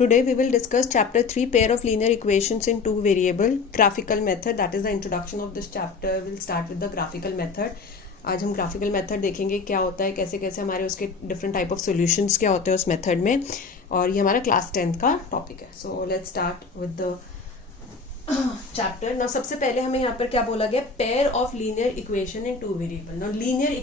Today we will discuss chapter 3 pair of linear equations in two variable graphical method. That is the introduction of this chapter. We'll start with the graphical method. आज हम graphical method देखेंगे क्या होता है, कैसे कैसे हमारे उसके different type of solutions क्या होते हैं उस method में, और ये हमारा class 10th का topic है. So let's start with the chapter. Now सबसे पहले हमें यहाँ पर क्या बोला गया, pair of linear equation in two variable. Now linear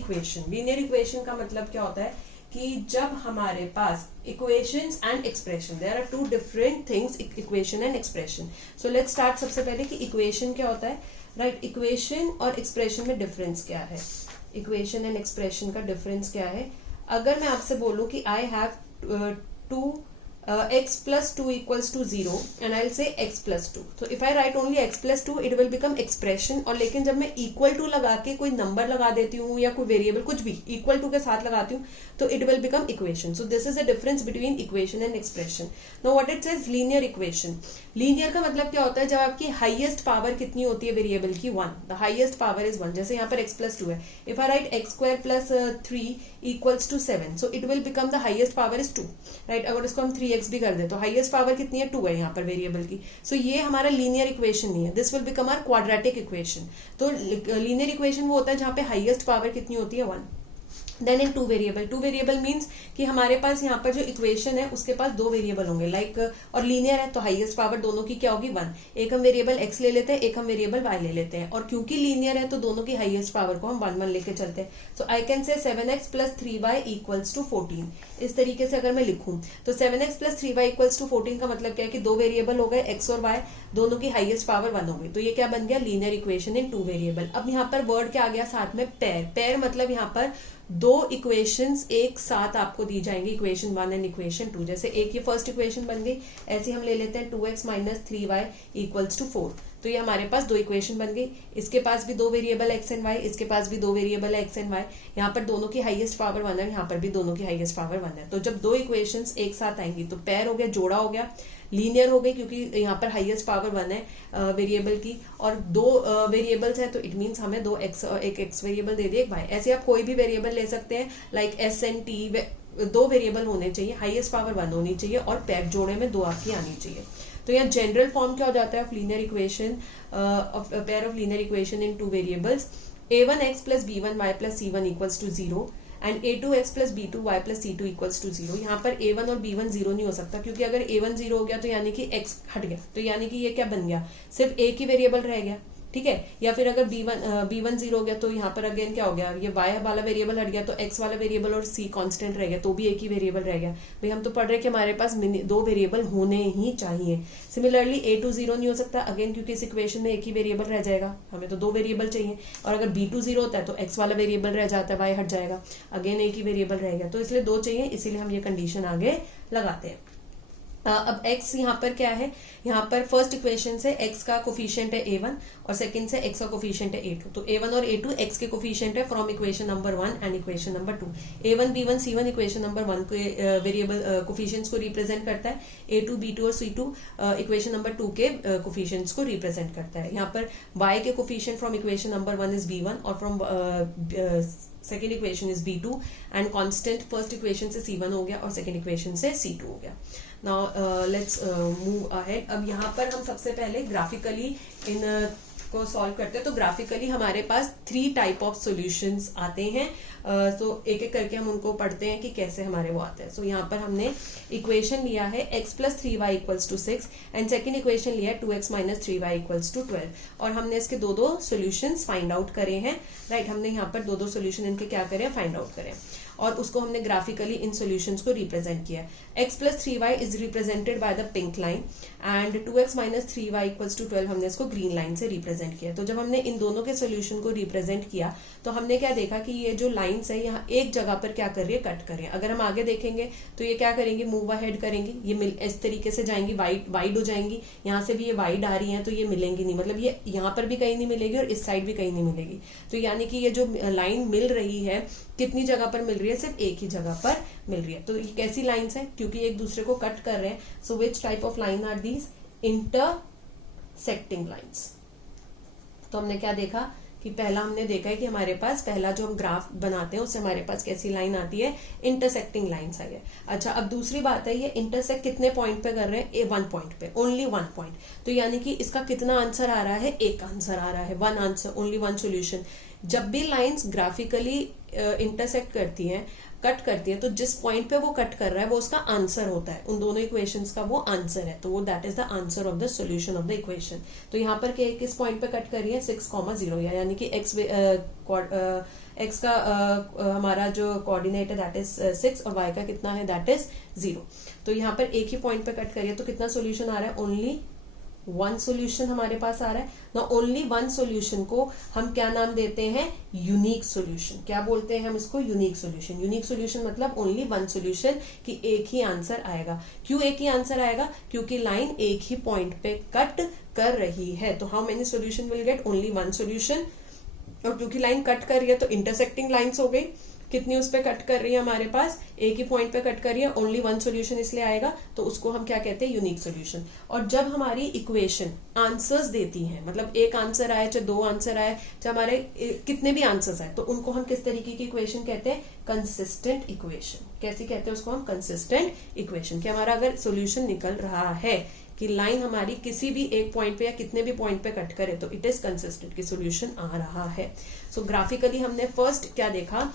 equation का मतलब क्या होता है कि जब हमारे पास equations and expression, there are two different things, equation and expression. So let's start सबसे पहले कि equation क्या होता है, right? Equation और expression में difference क्या है, equation and expression का difference क्या है. अगर मैं आपसे बोलूँ कि I have x plus 2 equals to 0 and I'll say x plus 2. So if I write only x plus 2 it will become expression. और लेकिन जब मैं equal to लगा के कोई नंबर लगा देती हूँ या कोई वेरिएबल कुछ भी equal to के साथ लगाती हूँ तो it will become equation. So this is the difference between equation and expression. Now what it says, linear equation. linear का मतलब क्या होता है, जब आपकी highest power कितनी होती है वेरिएबल की, 1. The highest power is 1. जैसे यहाँ पर x plus 2 है. If I write x square plus 3 equals to 7, so it will become the highest power is 2. Right? अगर इसको हम 3x भी कर दे तो हाईएस्ट पावर कितनी है, 2 है यहाँ पर वेरिएबल की. सो ये हमारा लीनियर इक्वेशन नहीं है. This will become our quadratic equation. तो लीनियर इक्वेशन वो होता है जहाँ पे हाईएस्ट पावर कितनी होती है, 1. Then in two variable means कि हमारे पास यहाँ पर जो इक्वेशन है उसके पास दो वेरिएबल होंगे, लाइक और लीनियर है तो हाईएस्ट पावर दोनों की क्या होगी, 1. एक हम वेरिएबल x ले लेते हैं, एक हम वेरिएबल y ले लेते हैं, और क्योंकि लीनियर है तो दोनों की हाईएस्ट पावर को हम 1 1 लेके चलते हैं. सो I can say 7x plus 3y equals to 14. इस तरीके से अगर मैं लिखूं तो 7x plus 3y equals to 14 का मतलब क्या है कि दो वेरिएबल हो गए x और y, दोनों की हाईएस्ट पावर 1 हो गई. तो ये क्या बन गया, linear equation in two variable. अब यहाँ पर वर्ड क्या आ गया साथ में, पेयर मतलब यहाँ पर दो इक्वेशंस एक साथ आपको दी जाएंगी, इक्वेशन 1 एंड इक्वेशन 2. जैसे एक ये फर्स्ट इक्वेशन बन गई, ऐसे हम ले लेते हैं 2x minus 3y equals to 4. तो ये हमारे पास दो इक्वेशन बन गई. इसके पास भी दो वेरिएबल x एंड y, इसके पास भी दो वेरिएबल x एंड y. यहाँ पर दोनों की हाईएस्ट पावर 1 है, यहाँ पर भी दोनों की हाईएस्ट पावर 1 है. तो जब दो इक्वेशंस एक साथ आएंगी तो पेयर हो गया, जोड़ा हो गया. लीनियर हो गई क्योंकि यहाँ पर हाईएस्ट पावर 1 है वेरिएबल की, और दो वेरिएबल्स हैं तो इट मीन्स हमें दो x, एक x वेरिएबल दे दिए, एक y. ऐसे आप कोई भी वेरिएबल ले सकते हैं, लाइक s एंड t. दो वेरिएबल होने चाहिए, हाईएस्ट पावर 1 होनी चाहिए, और पेयर जोड़े में दो आपकी आनी चाहिए. तो यहाँ जनरल फॉर्म क्या हो जाता है of linear equation, of pair of linear equation in two variables. a1x plus b1y plus c1 equals to 0 and a2x plus b2y plus c2 equals to 0. यहाँ पर a1 और b1 0 नहीं हो सकता, क्योंकि अगर a1 0 हो गया तो यानी कि x हट गया, तो यानी कि ये क्या बन गया, सिर्फ एक ही वेरिएबल रह गया. ठीक है. या फिर अगर b1 0 हो गया तो यहाँ पर अगेन क्या हो गया, ये y वाला वेरिएबल हट गया तो x वाला वेरिएबल और c कांस्टेंट रह गया, तो भी एक ही वेरिएबल रह गया. भाई हम तो पढ़ रहे हैं कि हमारे पास दो वेरिएबल होने ही चाहिए. सिमिलरली a2 0 नहीं हो सकता, अगेन क्योंकि इस इक्वेशन में एक ही वेरिएबल रह जाएगा, हमें तो दो वेरिएबल चाहिए. और अगर b2 0 होता है तो x वाला वेरिएबल रह जाता है, y हट जाएगा, अगेन एक ही वेरिएबल रह गया. तो इसलिए दो चाहिए, इसीलिए हम ये कंडीशन आगे लगाते हैं. अब x यहाँ पर क्या है, यहाँ पर फर्स्ट इक्वेशन से x का कोफिशिएंट है a1 और सेकंड से x का कोफिशिएंट है a2. तो a1 और a2 x के कोफिशिएंट है from equation number 1 and equation number 2. a1 b1 c1 equation number 1 के वेरिएबल कोफिशिएंट्स को रिप्रेजेंट करता है, a2 b2 और c2 इक्वेशन नंबर 2 के कोफिशिएंट्स को रिप्रेजेंट करता है. यहाँ पर y के coefficient from equation number 1 is b1 और from second equation is b2, and constant first equation से c1 हो गया और सेकेंड इक्वेशन से c2 हो गया. Now let's move ahead. अब यहाँ पर हम सबसे पहले ग्राफिकली इन को सॉल्व करते हैं. तो ग्राफिकली हमारे पास 3 टाइप ऑफ सॉल्यूशंस आते हैं. तो एक एक करके हम उनको पढ़ते हैं कि कैसे हमारे वो आते हैं. सो यहाँ पर हमने इक्वेशन लिया है x plus 3y equals to 6 and second equation लिया है 2x minus 3y equals to 12, और हमने इसके दो सॉल्यूशंस फाइंड आउट करे हैं. राइट, हमने यहाँ पर दो सॉल्यूशन इनके क्या करें, फाइंड आउट करें, और उसको हमने ग्राफिकली इन सॉल्यूशंस को रिप्रेजेंट किया है. x plus 3y is represented by the pink line and 2x minus 3y equals to 12 हमने इसको ग्रीन लाइन से रिप्रेजेंट किया. तो जब हमने इन दोनों के सॉल्यूशन को रिप्रेजेंट किया तो हमने क्या देखा कि ये जो लाइंस है यहाँ एक जगह पर क्या कर रही है, कट कर रही है. अगर हम आगे देखेंगे तो ये क्या करेंगे, मूव अहेड करेंगी, ये इस तरीके से जाएंगी, वाइड हो जाएंगी. यहाँ से भी ये वाइड आ रही है तो ये मिलेंगी नहीं, मतलब ये यहाँ पर भी कहीं नहीं मिलेगी और इस साइड भी कहीं नहीं मिलेगी. तो यानी कि ये जो लाइन मिल रही है कितनी जगह पर मिल रही है, सिर्फ एक ही जगह पर मिल रही है. तो ये कैसी लाइंस है, क्योंकि एक दूसरे को कट कर रहे हैं. So which type of line are these, intersecting lines. तो हमने क्या देखा कि पहला हमने देखा है कि हमारे पास पहला जो हम ग्राफ बनाते हैं उससे हमारे पास कैसी लाइन आती है, इंटरसेक्टिंग लाइंस आई है। अच्छा, अब दूसरी बात है ये इंटरसेक्ट कितने पॉइंट पे कर रहे हैं, 1 पॉइंट पे, ओनली 1 पॉइंट। तो यानी कि इसका कितना आंसर आ रहा है, एक आंसर आ रहा है, 1 आंसर, ओनली 1 सोल्यूशन। जब भी लाइंस ग्राफिकली इंटरसेक्ट करती हैं, कट करती है, तो जिस पॉइंट पे वो कट कर रहा है वो उसका आंसर होता है, उन दोनों इक्वेशंस का वो आंसर है, तो वो that is the answer of the solution of the equation. तो यहाँ पर किस पॉइंट पे कट कर रही है, 6,0, यानी कि एक्स का हमारा जो कोऑर्डिनेट है दैट इज 6 और वाई का कितना है, दैट इज 0। तो यहाँ पर एक ही पॉइंट पे कट करिए तो कितना सोल्यूशन आ रहा है, ओनली 1 सोल्यूशन हमारे पास आ रहा है ना। ओनली 1 सोल्यूशन को हम क्या नाम देते हैं, यूनिक सोल्यूशन। क्या बोलते हैं हम इसको, यूनिक सोल्यूशन। यूनिक सोल्यूशन मतलब ओनली 1 सोल्यूशन कि एक ही आंसर आएगा। क्यों एक ही आंसर आएगा, क्योंकि लाइन एक ही पॉइंट पे कट कर रही है। तो how many solution will get, only 1 solution. और क्योंकि लाइन कट कर रही है तो इंटरसेक्टिंग लाइन्स हो गई, कितनी उस पे कट कर रही है, हमारे पास एक ही पॉइंट पे कट कर रही है, ओनली 1 सोल्यूशन इसलिए आएगा, तो उसको हम क्या कहते हैं, यूनिक सोल्यूशन। और जब हमारी इक्वेशन आंसर्स देती है, मतलब एक आंसर आए चाहे 2 आंसर आए चाहे हमारे कितने भी आंसर्स आए, तो उनको हम किस तरीके की इक्वेशन कहते हैं, कंसिस्टेंट इक्वेशन। कैसी कहते हैं उसको हम, कंसिस्टेंट इक्वेशन। कि हमारा अगर सोल्यूशन निकल रहा है कि लाइन हमारी किसी भी एक पॉइंट पे या कितने भी पॉइंट पे कट करे तो इट इज कंसिस्टेंट, कि सोल्यूशन आ रहा है। सो ग्राफिकली हमने फर्स्ट क्या देखा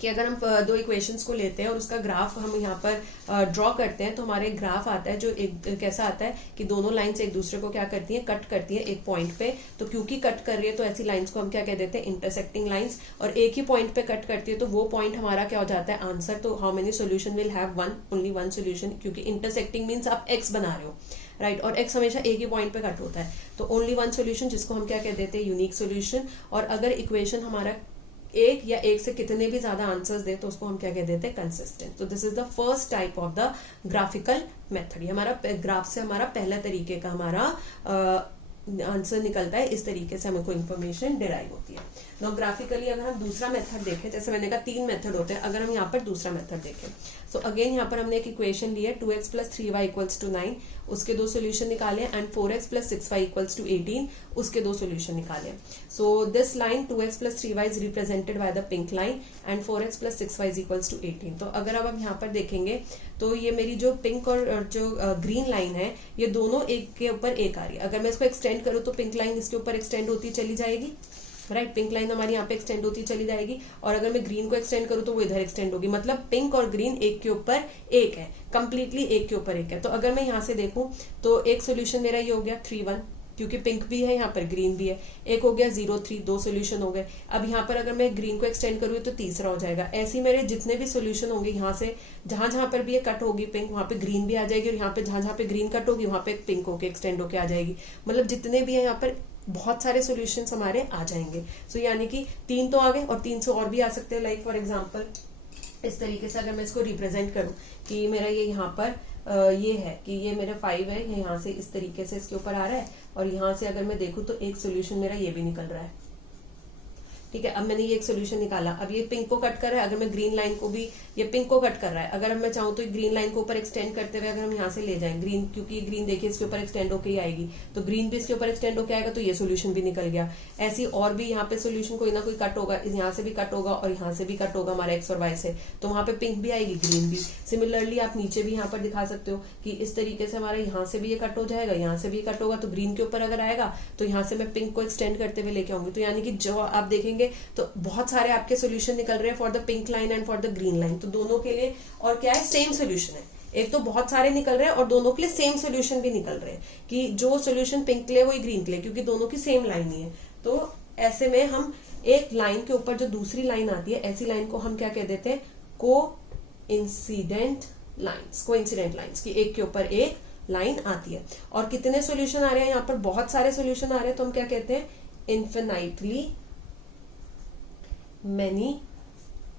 कि अगर हम 2 इक्वेशंस को लेते हैं और उसका ग्राफ हम यहाँ पर ड्रॉ करते हैं, तो हमारे ग्राफ आता है जो एक कैसा आता है कि दोनों लाइंस एक दूसरे को क्या करती हैं, कट करती हैं एक पॉइंट पे। तो क्योंकि कट कर रही है तो ऐसी लाइंस को हम क्या कह देते हैं, इंटरसेक्टिंग लाइंस। और एक ही पॉइंट पे कट करती है तो वो पॉइंट हमारा क्या हो जाता है, आंसर। तो how many solution will have 1, only 1 solution, क्योंकि इंटरसेक्टिंग मीन्स आप एक्स बना रहे हो, राइट। और एक्स हमेशा एक ही पॉइंट पे कट होता है, तो ओनली 1 सोल्यूशन, जिसको हम क्या कह देते हैं, यूनिक सोल्यूशन। और अगर इक्वेशन हमारा एक या एक से कितने भी ज्यादा आंसर्स दे तो उसको हम क्या कह देते हैं, कंसिस्टेंट। तो this is the first type of the graphical method. ये हमारा ग्राफ से हमारा पहला तरीके का हमारा आंसर निकलता है, इस तरीके से हमको इन्फॉर्मेशन डिराइव होती है। नाउ ग्राफिकली अगर हम दूसरा मेथड देखें, जैसे मैंने कहा 3 मेथड होते हैं, अगर हम यहाँ पर दूसरा मेथड देखें, सो अगेन यहाँ पर हमने एक इक्वेशन ली है, 2x + 3y = 9, उसके 2 सोल्यूशन निकाले, एंड 4x + 6y = 18, उसके 2 सोल्यूशन निकाले। So this line 2x + 3y is represented by the pink line and 4x + 6y = 18। तो अगर अब हम यहाँ पर देखेंगे तो ये मेरी जो पिंक और जो ग्रीन लाइन है, ये दोनों एक के ऊपर एक आ रही है। अगर मैं इसको एक्सटेंड करूँ तो पिंक लाइन इसके ऊपर एक्सटेंड होती चली जाएगी, राइट। पिंक लाइन हमारी यहाँ पे एक्सटेंड होती चली जाएगी, और अगर मैं ग्रीन को एक्सटेंड करूँ तो वो इधर एक्सटेंड होगी। मतलब पिंक और ग्रीन एक के ऊपर एक है, कंप्लीटली एक के ऊपर एक है। तो अगर मैं यहाँ से देखूं तो एक सोल्यूशन मेरा ये हो गया 3-1, क्योंकि पिंक भी है यहाँ पर, ग्रीन भी है। एक हो गया 0-3, 2 सोल्यूशन हो गए। अब यहाँ पर अगर मैं ग्रीन को एक्सटेंड करूँ तो तीसरा हो जाएगा। ऐसे मेरे जितने भी सोल्यूशन होंगे, यहाँ से जहां जहां पर भी ये कट होगी पिंक, वहां पे ग्रीन भी आ जाएगी, और यहाँ पे जहां जहां पे ग्रीन कट होगी वहां पे पिंक होके एक्सटेंड होके आ जाएगी। मतलब जितने भी है यहाँ पर बहुत सारे सॉल्यूशंस हमारे आ जाएंगे। सो यानी कि 3 तो आ गए और 300 और भी आ सकते हैं। लाइक फॉर एग्जांपल इस तरीके से अगर मैं इसको रिप्रेजेंट करूं कि मेरा ये यहाँ पर ये है कि ये मेरा 5 है, ये यहाँ से इस तरीके से इसके ऊपर आ रहा है, और यहाँ से अगर मैं देखूं तो एक सोल्यूशन मेरा ये भी निकल रहा है, ठीक है। अब मैंने ये एक सोल्यूशन निकाला, अब ये पिंक को कट कर रहा है, अगर मैं ग्रीन लाइन को भी, ये पिंक को कट कर रहा है, अगर अब मैं चाहूँ तो ग्रीन लाइन को ऊपर एक्सटेंड करते हुए अगर हम यहाँ से ले जाएं ग्रीन, क्योंकि ग्रीन देखिए इसके ऊपर एक्सटेंड होकर ही आएगी, तो ग्रीन भी इसके ऊपर एक्सटेंड होकर आएगा, तो ये सोल्यूशन भी निकल गया। ऐसी और भी यहाँ पे सोल्यूशन कोई ना कोई कट होगा, यहाँ से भी कट होगा और यहाँ से भी कट होगा हमारा एक्स और वाई से, तो वहां पे पिंक भी आएगी, ग्रीन भी। सिमिलरली आप नीचे भी यहाँ पर दिखा सकते हो कि इस तरीके से हमारा यहाँ से भी ये कट हो जाएगा, यहाँ से भी कट होगा, तो ग्रीन के ऊपर अगर आएगा तो यहाँ से मैं पिंक को एक्सटेंड करते हुए लेके आऊंगी। तो यानी कि जो आप देखेंगे तो बहुत सारे आपके सॉल्यूशन निकल रहे हैं for the pink line and for the green line. तो दोनों के लिए और क्या है, सेम सॉल्यूशन है। एक तो बहुत सारे निकल रहे हैं और दोनों के लिए सेम सॉल्यूशन भी निकल रहे हैं, कि जो सॉल्यूशन पिंक के लिए वही ग्रीन के लिए, क्योंकि दोनों की सेम लाइन ही है। तो ऐसे में हम एक लाइन के ऊपर जो दूसरी लाइन आती है, ऐसी लाइन को हम क्या कह देते हैं, कोइंसिडेंट लाइन्स, की एक के ऊपर एक लाइन आती है। और कितने सॉल्यूशन आ रहे हैं यहाँ पर, बहुत सारे सॉल्यूशन आ रहे हैं, तो हम क्या कहते हैं, इन्फिनाइटली मैनी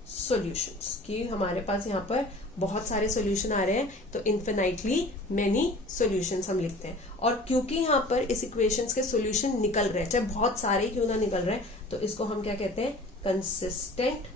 सॉल्यूशंस, कि हमारे पास यहाँ पर बहुत सारे सॉल्यूशन आ रहे हैं, तो इन्फिनाइटली मैनी सॉल्यूशंस हम लिखते हैं। और क्योंकि यहाँ पर इस इक्वेशंस के सॉल्यूशन निकल रहे हैं, चाहे बहुत सारे क्यों ना निकल रहे हैं, तो इसको हम क्या कहते हैं, कंसिस्टेंट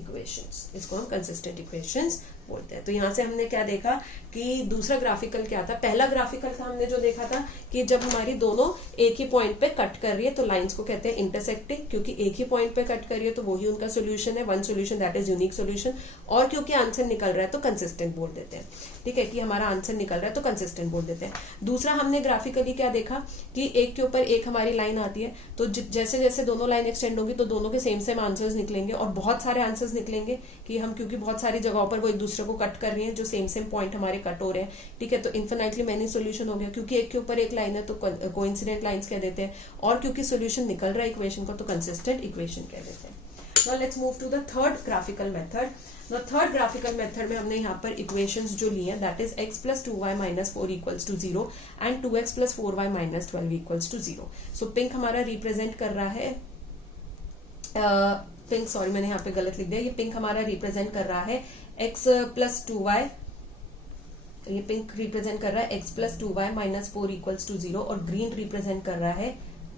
इक्वेशंस। इसको हम कंसिस्टेंट इक्वेशंस बोलते हैं। तो यहाँ से हमने क्या देखा कि दूसरा ग्राफिकल क्या था, पहला ग्राफिकल था हमने जो देखा था कि जब हमारी दोनों एक ही पॉइंट पे कट कर रही है तो लाइंस को कहते हैं इंटरसेक्टिंग, क्योंकि एक ही पॉइंट पे कट कर रही है तो वही उनका सोल्यूशन है, one solution that is unique solution. और क्योंकि आंसर निकल रहा है तो कंसिस्टेंट बोल देते हैं, ठीक है, कि हमारा आंसर निकल रहा है तो कंसिस्टेंट बोल देते हैं। दूसरा हमने ग्राफिकली क्या देखा कि एक के ऊपर एक हमारी लाइन आती है, तो जैसे जैसे दोनों लाइन एक्सटेंड होगी तो दोनों के सेम सेम आंसर्स निकलेंगे और बहुत सारे आंसर्स निकलेंगे कि हम क्योंकि बहुत सारी जगहों पर वो एक दूसरे को कट कर रही हैं, जो सेम सेम पॉइंट हमारे कट हो रहे हैं, ठीक है। तो इन्फिनाइटली मैनी सोल्यूशन हो गया, क्योंकि एक के ऊपर एक लाइन है तो कोइंसिडेंट लाइंस कह देते हैं, और क्योंकि सोल्यूशन निकल रहा है इक्वेशन का तो कंसिस्टेंट इक्वेशन कह देते हैं। Now let's move to the third graphical method. Now third graphical method में हमने यहाँ पर इक्वेशंस जो ली हैं, that is x plus 2y minus 4 equals to 0 and 2x plus 4y minus 12 equals to 0. So pink हमारा रिप्रेजेंट कर रहा है पिंक, सॉरी मैंने यहाँ पे गलत लिख दिया, ये पिंक हमारा रिप्रेजेंट कर रहा है x plus 2y, ये पिंक रिप्रेजेंट कर रहा है x plus 2y minus 4 equals to 0 और ग्रीन रिप्रेजेंट कर रहा है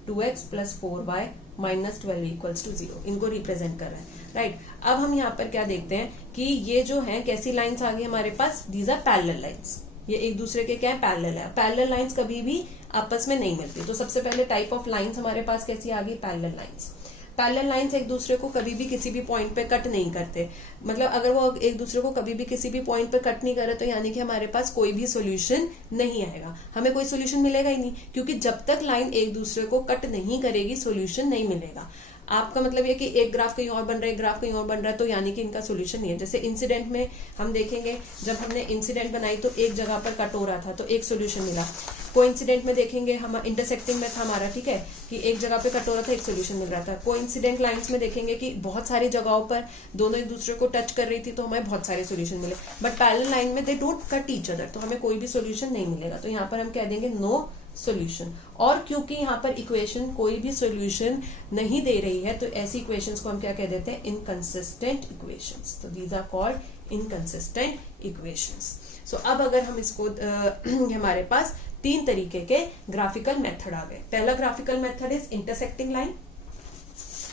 2x plus 4y minus 12 equals to 0, इनको रिप्रेजेंट कर रहा है, राइट। अब हम यहाँ पर क्या देखते हैं कि ये जो है कैसी लाइंस आ गई हमारे पास, दीज आर पैरेलल लाइंस, ये एक दूसरे के क्या है, पैरेलल है। पैरेलल लाइंस कभी भी आपस में नहीं मिलती, तो सबसे पहले टाइप ऑफ लाइंस हमारे पास कैसी आ गई, पैरेलल लाइंस। पैरेलल लाइंस एक दूसरे को कभी भी किसी भी पॉइंट पे कट नहीं करते, मतलब अगर वो एक दूसरे को कभी भी किसी भी पॉइंट पे कट नहीं करे तो यानी कि हमारे पास कोई भी सोल्यूशन नहीं आएगा, हमें कोई सोल्यूशन मिलेगा ही नहीं, क्योंकि जब तक लाइन एक दूसरे को कट नहीं करेगी सोल्यूशन नहीं मिलेगा। आपका मतलब ये कि एक ग्राफ कहीं और बन रहा है, एक ग्राफ कहीं और बन रहा है, तो यानी कि इनका सोल्यूशन नहीं है। जैसे इंसिडेंट में हम देखेंगे, जब हमने इंसिडेंट बनाई तो एक जगह पर कट हो रहा था तो एक सोल्यूशन मिला। कोइंसिडेंट में देखेंगे हम इंटरसेक्टिंग में था हमारा, ठीक है, कि एक जगह पे कट हो रहा था, एक सोल्यूशन मिल रहा था। कोइंसिडेंट लाइंस में देखेंगे कि बहुत सारी जगहों पर दोनों एक दूसरे को टच कर रही थी तो हमें बहुत सारे सोल्यूशन मिले। बट पैरेलल लाइन में they don't cut each other, तो हमें कोई भी सोल्यूशन नहीं मिलेगा, तो यहाँ पर हम कह देंगे नो सोल्यूशन। और क्योंकि यहाँ पर इक्वेशन कोई भी सोल्यूशन नहीं दे रही है तो ऐसी इक्वेशंस को हम क्या कह देते हैं, इनकंसिस्टेंट इक्वेशंस। तो these are called inconsistent equations. So अब अगर हम इसको हमारे पास तीन तरीके के ग्राफिकल मेथड आ गए। पहला graphical method is intersecting line,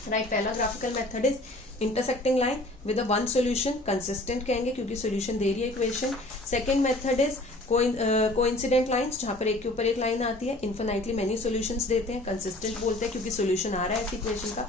right, पहला graphical method is intersecting line with a one solution, consistent कहेंगे क्योंकि सोल्यूशन दे रही है equation. Second method is coincident lines, जहां पर एक के ऊपर एक लाइन आती है, इन्फिनाइटली मेनी सॉल्यूशंस देते हैं, कंसिस्टेंट बोलते हैं क्योंकि सॉल्यूशन आ रहा है इस इक्वेशन का।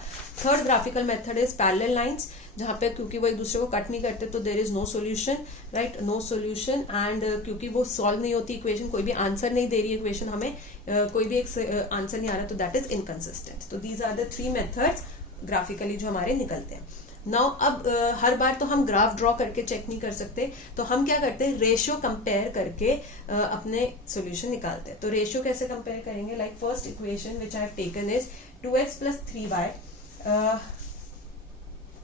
Third graphical method is parallel lines, जहां पे क्योंकि वो एक दूसरे को कट नहीं करते तो there is no solution, right, no solution. And क्योंकि वो सॉल्व नहीं होती इक्वेशन, कोई भी आंसर नहीं दे रही इक्वेशन, हमें कोई भी एक आंसर नहीं आ रहा, तो दैट इज इनकंसिस्टेंट। तो these are the three methods graphically जो हमारे निकलते हैं। नाउ अब हर बार तो हम ग्राफ ड्रॉ करके चेक नहीं कर सकते, तो हम क्या करते हैं, रेशियो कंपेयर करके अपने सॉल्यूशन निकालते हैं। तो रेशियो कैसे कंपेयर करेंगे, like first equation which I have taken is 2x plus 3y,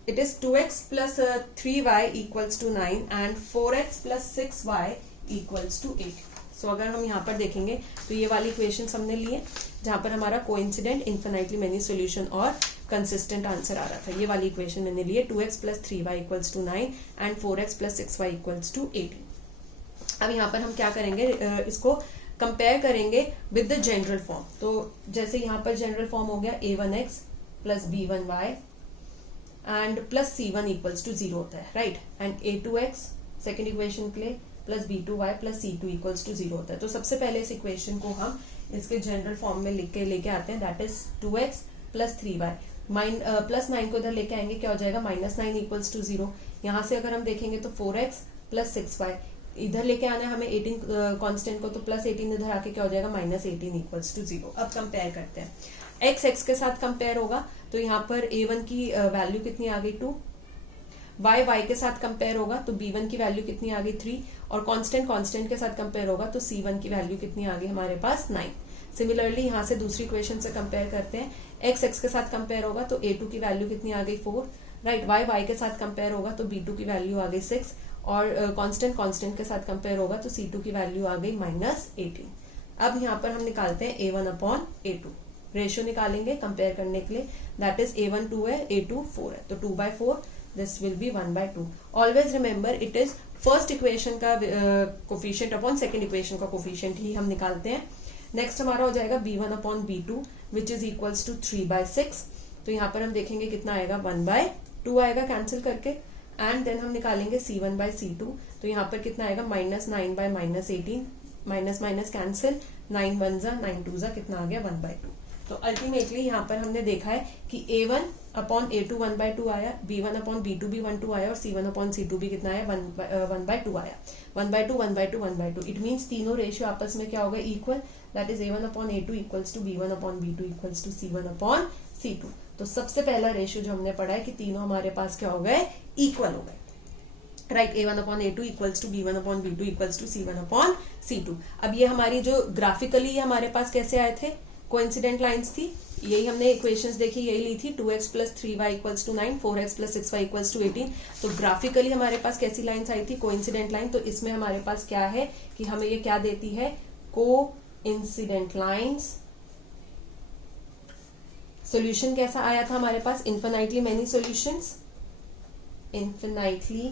it is 2x plus 3y equals to 9 and 4x plus 6y equals to 8. सो अगर हम यहाँ पर देखेंगे तो ये वाली इक्वेशन हमने लिए जहां पर हमारा कोइंसिडेंट, इन्फिनाइटली मेनी सोल्यूशन और कंसिस्टेंट आंसर आ रहा था। ये वाली इक्वेशन मैंने लिए 2x plus 3y equals to 9 and 4x plus 6y equals to 18। अब यहाँ पर हम क्या करेंगे, इसको कंपेयर करेंगे विद द जनरल फॉर्म। तो जैसे यहाँ पर जनरल फॉर्म हो गया a1x plus b1y and plus c1 equals to 0 होता है, right, and a2x second equation के लिए plus b2y plus c2 equals to 0 होता है। तो सबसे पहले इस इक्वेशन को हम इसके जनरल फॉर्म में लिख के लेके आते हैं, that is 2x plus 3y, plus 9 को इधर लेके आएंगे, क्या हो जाएगा, माइनस 9 equals to 0। यहाँ से अगर हम देखेंगे तो 4x प्लस 6y, इधर लेके आना है हमें 18 कांस्टेंट को, तो प्लस 18 इधर आके क्या हो जाएगा, माइनस 18 equals to 0। अब कंपेयर करते हैं, x के साथ कंपेयर होगा तो यहाँ पर a1 की वैल्यू कितनी आ गई 2, y के साथ कंपेयर होगा तो b1 की वैल्यू कितनी आ गई 3, और कांस्टेंट के साथ कंपेयर होगा तो c1 की वैल्यू कितनी आ गई हमारे पास 9। सिमिलरली यहाँ से दूसरी इक्वेशन से कंपेयर करते हैं, x के साथ कंपेयर होगा तो a2 की वैल्यू कितनी आ गई 4, राइट, y के साथ कंपेयर होगा तो b2 की वैल्यू आ गई 6, और कांस्टेंट के साथ कंपेयर होगा तो c2 की वैल्यू आ गई माइनस 18। अब यहाँ पर हम निकालते हैं a1 अपॉन a2, रेशियो निकालेंगे कंपेयर करने के लिए, दैट इज a1 2 है, a2 4 है, तो 2/4, this will be 1/2। Always remember it is first equation का कोफिशिएंट अपॉन सेकंड इक्वेशन का कोफिशिएंट ही हम निकालते हैं। नेक्स्ट हमारा हो जाएगा b1 upon b2 which is equals to 3/6, तो यहाँ पर हम देखेंगे कितना आएगा 1/2 आएगा कैंसिल करके, एंड देन हम निकालेंगे c1/c2, तो तो यहाँ पर कितना आएगा -9 बाय -18, माइनस माइनस कैंसिल, 9 1 जा 9 2 जा कितना आ गया 1/2। तो अल्टीमेटली यहाँ पर हमने देखा है कि A1 अपॉन A2 1/2 आया, B1 अपॉन B2 भी 1/2 आया और C1 अपॉन C2 भी कितना आया 1/2 आया। 1/2 1/2 1/2 इट मीन्स तीनों रेशियो आपस में क्या होगा equal, that is A1 upon A2 equals to B1 upon B2 equals to C1 upon C2। तो सबसे पहला रेशियो जो हमने पढ़ा है कि तीनों हमारे पास क्या हो गए इक्वल हो गए, right. A1 upon A2 equals to B1 upon B2 equals to C1 upon C2। अब ये हमारी जो ग्राफिकली हमारे पास कैसे आए थे, कोइंसिडेंट लाइंस थी, यही हमने इक्वेशंस देखी, यही ली थी 2x plus 3y equals to 9, 4x plus 6y equals to 18। तो ग्राफिकली हमारे पास कैसी लाइंस आई थी, कोइंसिडेंट लाइन। तो इसमें हमारे पास क्या है कि हमें ये क्या देती है, कोइंसिडेंट लाइंस। सॉल्यूशन कैसा आया था हमारे पास, infinitely many solutions, infinitely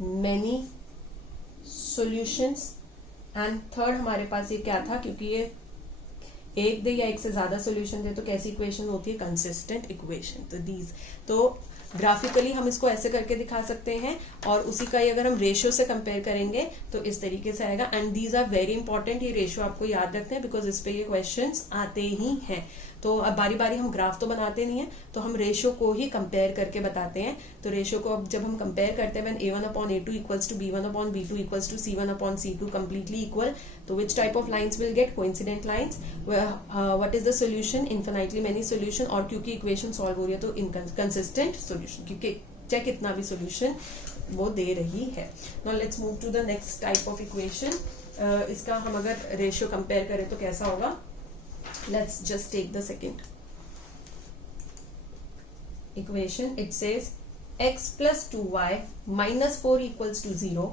many solutions. And third हमारे पास ये क्या था, क्योंकि ये एक दे या एक से ज्यादा सॉल्यूशन दे तो कैसी इक्वेशन होती है, कंसिस्टेंट इक्वेशन। तो दीज, तो ग्राफिकली हम इसको ऐसे करके दिखा सकते हैं और उसी का ही अगर हम रेशियो से कंपेयर करेंगे तो इस तरीके से आएगा। And these are very important, ये रेशियो आपको याद रखते हैं बिकॉज इस पे ये क्वेश्चंस आते ही हैं। तो अब बारी बारी हम ग्राफ तो बनाते नहीं है, तो हम रेशियो को ही कंपेयर करके बताते हैं। तो रेशियो को अब जब हम कंपेयर करते हैं, when A1 upon A2 equals to B1 upon B2 equals to C1 upon C2 completely equal, तो which type of lines will get, coincident lines. What is the solution, infinitely many solution. और क्योंकि equation solve हो रही है तो inconsistent solution, क्योंकि चाहे कितना भी सॉल्यूशन वो दे रही है। Now let's move to the next type of equation. इसका हम अगर रेशियो कंपेयर करें तो कैसा होगा, let's just take the second equation. It says x plus 2y minus 4 equals to 0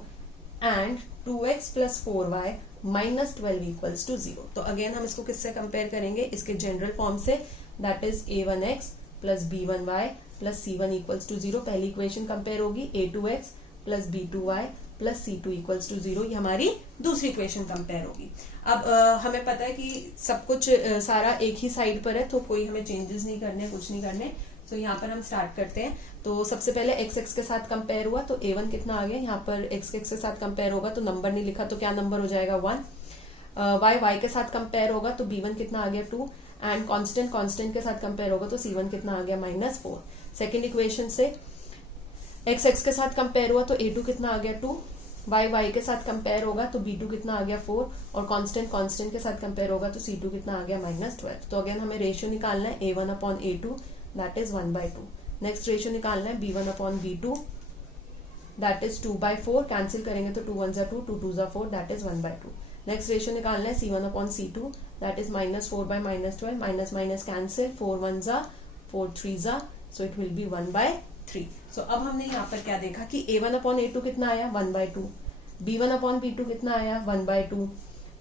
and 2x plus 4y minus 12 equals to 0. तो again हम इसको किससे कंपेयर करेंगे, इसके जनरल फॉर्म से, that is a1x plus b1y plus c1 equals to 0। पहली equation compare होगी a2x plus b2y plus C2 equals to 0, ये हमारी दूसरी इक्वेशन कंपेयर होगी। अब हमें पता है कि सब कुछ सारा एक ही साइड पर है, तो कोई हमें चेंजेस नहीं करने, कुछ नहीं करने। तो यहाँ पर हम स्टार्ट करते हैं। तो सबसे पहले x के साथ कंपेयर हुआ तो A1 कितना आ गया, यहाँ पर x के साथ कंपेयर होगा तो नंबर नहीं लिखा तो क्या नंबर हो जाएगा 1। y के साथ कंपेयर होगा तो B1 कितना आ गया 2, एंड कांस्टेंट के साथ कंपेयर होगा तो C1 कितना आ गया -4। सेकेंड इक्वेशन से x के साथ कंपेयर हुआ तो A2 कितना आ गया 2, y के साथ कंपेयर होगा तो B2 कितना आ गया 4, और कांस्टेंट के साथ कंपेयर होगा तो C2 कितना आ गया -12। तो अगेन हमें रेशियो निकालना है A1 upon A2, that is 1/2। Next ratio निकालना है B1 upon B2, that is 2/4। Cancel करेंगे तो 2 1 जा 2, 2 2 जा 4, दैट इज 1/2। नेक्स्ट रेशियो निकालना है C1 upon C2, that is -4 by -12, minus minus cancel, 4 1 जा 4 3 जा, so it will be 1/3। So अब हमने यहाँ पर क्या देखा कि A1 अपॉन A2 कितना आया 1/2, B1 अपॉन B2 कितना आया 1/2,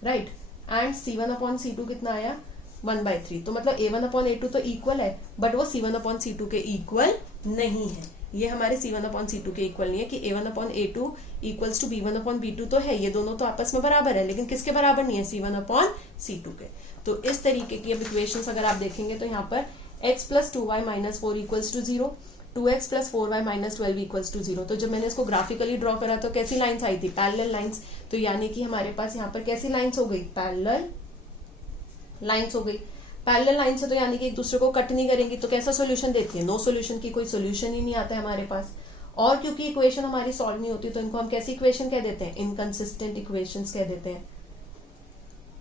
right, and C1 upon C2 कितना आया 1/3। तो मतलब A1 अपॉन A2 तो इक्वल है, बट वो C1 अपॉन C2 के इक्वल नहीं है। ये हमारे C1 अपॉन C2 के इक्वल नहीं है कि A1 upon A2 equals to B1 upon B2 तो है, ये दोनों तो आपस में बराबर है, लेकिन किसके बराबर नहीं है, C1 अपॉन C2 के। तो इस तरीके की अब इक्वेशंस अगर आप देखेंगे तो यहाँ पर x plus 2y minus 4 equals to 0, 2x plus 4y minus 12 equals to 0। तो जब मैंने इसको ग्राफिकली ड्रॉ करा तो कैसी लाइंस आई थी, पैरेलल लाइंस। तो यानी कि हमारे पास यहाँ पर कैसी लाइंस हो गई, पैरेलल लाइंस हो गई। पैरेलल लाइन से तो यानी कि एक दूसरे को कट नहीं करेंगी, तो कैसा सोल्यूशन देती है, नो सोल्यूशन की कोई सोल्यूशन ही नहीं आता है हमारे पास। और क्योंकि इक्वेशन हमारी सॉल्व नहीं होती तो इनको हम कैसी इक्वेशन कह देते हैं, इनकंसिस्टेंट इक्वेशंस कह देते हैं।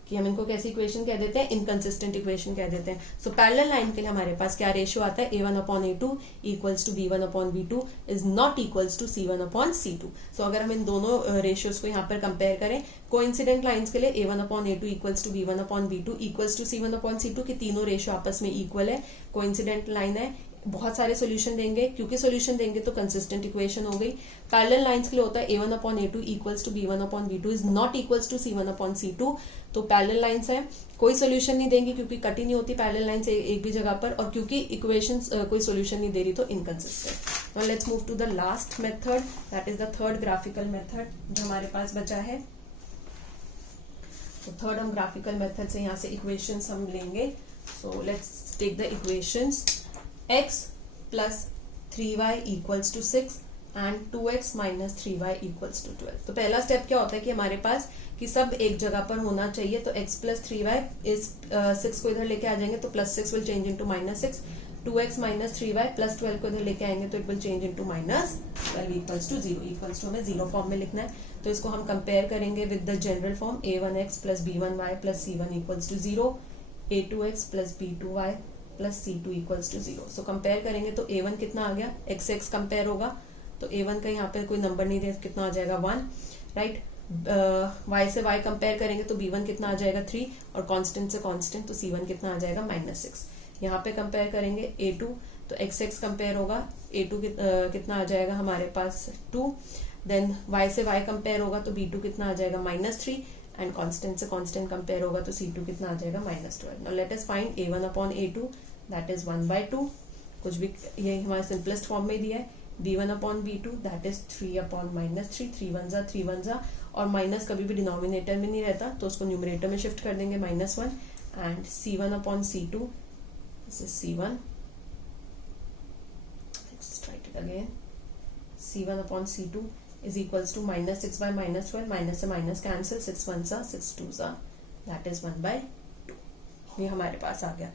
कि हम इनको कैसी इक्वेशन कह देते हैं, इनकंसिस्टेंट इक्वेशन कह देते हैं। सो पैरेलल लाइन के लिए हमारे पास क्या रेशियो आता है, A1 upon A2 equals to B1 upon B2 is not equals to C1 upon C2। So अगर हम इन दोनों रेशियोज को यहाँ पर कंपेयर करें, कोइंसिडेंट लाइंस के लिए A1 upon A2 equals to B1 upon B2 equals to C1 upon C2 की तीनों रेशियो आपस में इक्वल है, कोइंसिडेंट लाइन है, बहुत सारे सॉल्यूशन देंगे, क्योंकि सॉल्यूशन देंगे तो कंसिस्टेंट इक्वेशन हो गई। पैरेलल लाइंस के लिए होता है A1 upon A2 equals to B1 upon B2 is not equals to C1 upon C2। तो पैरेलल लाइंस है, कोई सॉल्यूशन नहीं देंगी क्योंकि कट ही नहीं होती पैरेलल लाइंस एक भी जगह पर, और क्योंकि इक्वेशंस कोई सॉल्यूशन नहीं दे रही तो inconsistent. Now let's move to the last method, that is the third graphical method जो हमारे पास बचा है। तो थर्ड हम ग्राफिकल मेथड से यहाँ से इक्वेशंस हम लेंगे। So let's take the equations. x plus 3y equals to 6 and 2x minus 3y equals to 12। तो पहला स्टेप क्या होता है कि हमारे पास कि सब एक जगह पर होना चाहिए, तो x प्लस 3y इस 6 को इधर लेके आ जाएंगे तो plus 6 will change into minus 6, 2x minus 3y plus 12 को इधर लेके आएंगे तो it will change into minus 12 equals to 0। Equals to हमें 0 फॉर्म में लिखना है, तो इसको हम कंपेयर करेंगे with the general form a1x plus b1y plus c1 equals to 0, a2x plus b2y plus c2 equals to 0। So compare करेंगे तो a1 कितना आ गया, x कंपेयर होगा तो a1 का यहाँ पे कोई नंबर नहीं दिया, कितना आ जाएगा 1, राइट। y से y कंपेयर करेंगे तो b1 कितना आ जाएगा 3 और कांस्टेंट से कांस्टेंट तो c1 कितना आ जाएगा -6। यहाँ पे कंपेयर करेंगे a2 तो x कंपेयर होगा, a2 कितना आ जाएगा हमारे पास 2, देन y से y कंपेयर होगा तो b2 कितना आ जाएगा -3 एंड कांस्टेंट से कांस्टेंट कंपेयर होगा तो c2 कितना आ जाएगा -12। Now let us find a1 upon a2 that is 1/2, कुछ भी ये हमारा सिंपलेस्ट फॉर्म में दिया है, b1 upon b2 that is 3 upon -3, 3 1 जा और माइनस कभी भी डिनोमिनेटर में नहीं रहता तो उसको न्यूमरेटर में शिफ्ट कर देंगे -1 and c1 upon c2, this is c1, let's write it again, c1 upon c2 is equals to -6 by -12, minus से माइनस कैंसिल, 6 1 जा 6 2 जा दैट इज 1/2। ये हमारे पास आ गया।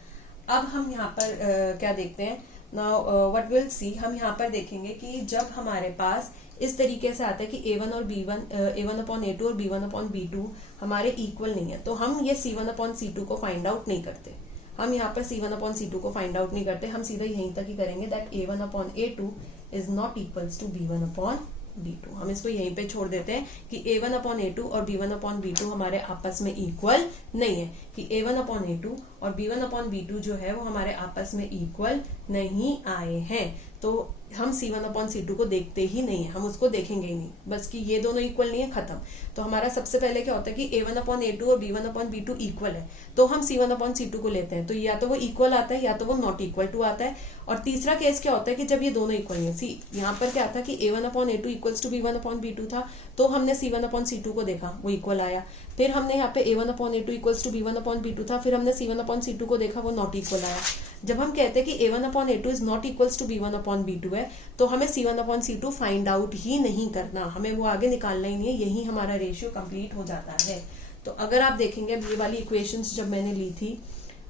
अब हम यहाँ पर क्या देखते हैं, नाउ व्हाट विल सी, हम यहाँ पर देखेंगे कि जब हमारे पास इस तरीके से आता है कि a1 और b1, a1 अपॉन a2 और b1 अपॉन b2 हमारे इक्वल नहीं है, तो हम ये c1 अपॉन c2 को फाइंड आउट नहीं करते, हम यहाँ पर c1 अपॉन c2 को फाइंड आउट नहीं करते, हम सीधा यहीं तक ही करेंगे that a1 upon a2 is not equals to b1 upon b2। हम इसको यहीं पे छोड़ देते हैं कि a1 अपॉन a2 और b1 अपॉन b2 हमारे आपस में इक्वल नहीं है, कि a1 अपॉन a2 और b1 अपॉन b2 जो है वो हमारे आपस में इक्वल नहीं आए हैं, तो हम c1 अपॉन c2 को देखते ही नहीं है, हम उसको देखेंगे ही नहीं, बस कि ये दोनों इक्वल नहीं है, खत्म। तो हमारा सबसे पहले क्या होता है कि a1 अपॉन a2 और b1 अपॉन b2 इक्वल है, तो हम c1 अपॉन c2 को लेते हैं, तो या तो वो इक्वल आता है या तो वो नॉट इक्वल टू आता है। और तीसरा केस क्या होता है कि जब ये दोनों इक्वल नहीं है, सी यहाँ पर क्या था कि a1 upon a2 equals to b1 upon b2 था, तो हमने c1 अपॉन c2 को देखा, वो इक्वल आया। फिर हमने यहाँ पे a1 upon a2 equals to b1 upon b2 था, फिर हमने c1 अपॉन c2 को देखा, वो नॉट इक्वल आया। जब हम कहते हैं कि a1 upon a2 is not equals to b1 upon b2 है, तो हमें c1 upon c2 find out ही नहीं करना, हमें वो आगे निकालना ही नहीं है, यही हमारा रेशियो कंप्लीट हो जाता है। तो अगर आप देखेंगे ये वाली इक्वेशंस जब मैंने ली थी,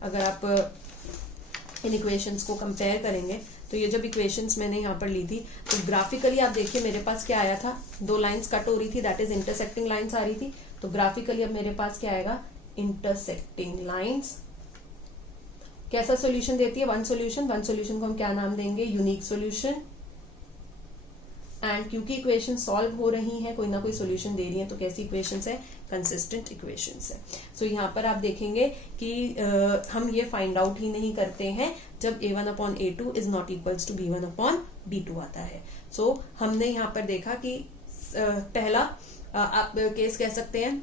अगर आप इन इक्वेशंस को कंपेयर करेंगे तो ये जब इक्वेशंस मैंने यहाँ पर ली थी तो ग्राफिकली आप देखिए मेरे पास क्या आया था, दो लाइंस कट हो रही थी, दैट इज इंटरसेक्टिंग लाइंस आ रही थी। तो ग्राफिकली अब मेरे पास क्या आएगा, इंटरसेक्टिंग लाइंस। कैसा सॉल्यूशन देती है, वन सॉल्यूशन को हम क्या नाम देंगे, यूनिक सॉल्यूशन। एंड क्योंकि इक्वेशन सॉल्व हो रही हैं, कोई ना कोई सॉल्यूशन दे रही है, तो कैसी इक्वेशंस है, कंसिस्टेंट इक्वेशंस है। सो यहाँ पर आप देखेंगे कि हम ये फाइंड आउट ही नहीं करते हैं जब a1 upon a2 is not equals to b1 upon b2 आता है। सो हमने यहाँ पर देखा कि पहला आप केस कह सकते हैं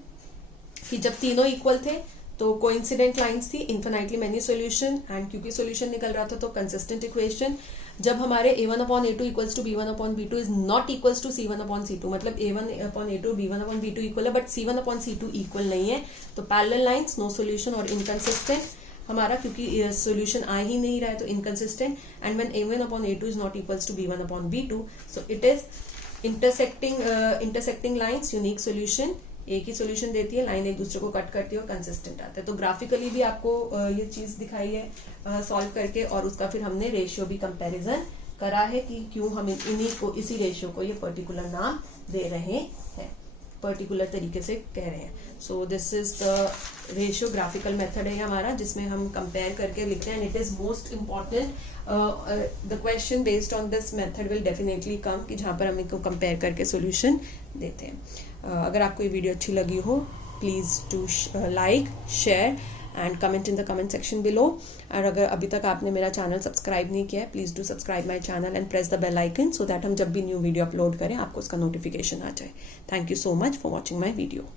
कि जब तीनों इक्वल थे तो कोइंसिडेंट लाइंस थी, इन्फिनाइटली मेनी सॉल्यूशन, एंड क्योंकि सॉल्यूशन निकल रहा था तो कंसिस्टेंट इक्वेशन। जब हमारे a1 upon a2 equals to b1 upon b2 is not equals to c1 upon c2, मतलब a1 upon a2 b1 upon b2 equal है but c1 upon c2 equal नहीं है, तो पैरेलल लाइंस, नो सॉल्यूशन और inconsistent हमारा, क्योंकि solution आ ही नहीं रहा है तो inconsistent. And when a1 upon a2 is not equals to b1 upon b2, so it is intersecting lines, unique solution, एक ही सॉल्यूशन देती है, लाइन एक दूसरे को कट करती है और कंसिस्टेंट आता है। तो ग्राफिकली भी आपको ये चीज दिखाई है सॉल्व करके, और उसका फिर हमने रेशियो भी कंपैरिजन करा है कि क्यों हम इन्हीं को, इसी रेशियो को ये पर्टिकुलर नाम दे रहे हैं, पर्टिकुलर तरीके से कह रहे हैं। So this is the ratio, graphical method है हमारा जिसमें हम कंपेयर करके लिखते हैं, and it is most important. The question based on this method will definitely come, कि जहाँ पर हम इनको कंपेयर करके सोल्यूशन देते हैं। अगर आपको ये वीडियो अच्छी लगी हो, please do like, share and comment in the comment section below. और अगर अभी तक आपने मेरा चैनल सब्सक्राइब नहीं किया है, please do subscribe my channel and press the bell icon so that हम जब भी न्यू वीडियो अपलोड करें आपको उसका नोटिफिकेशन आ जाए। Thank you so much for watching my video.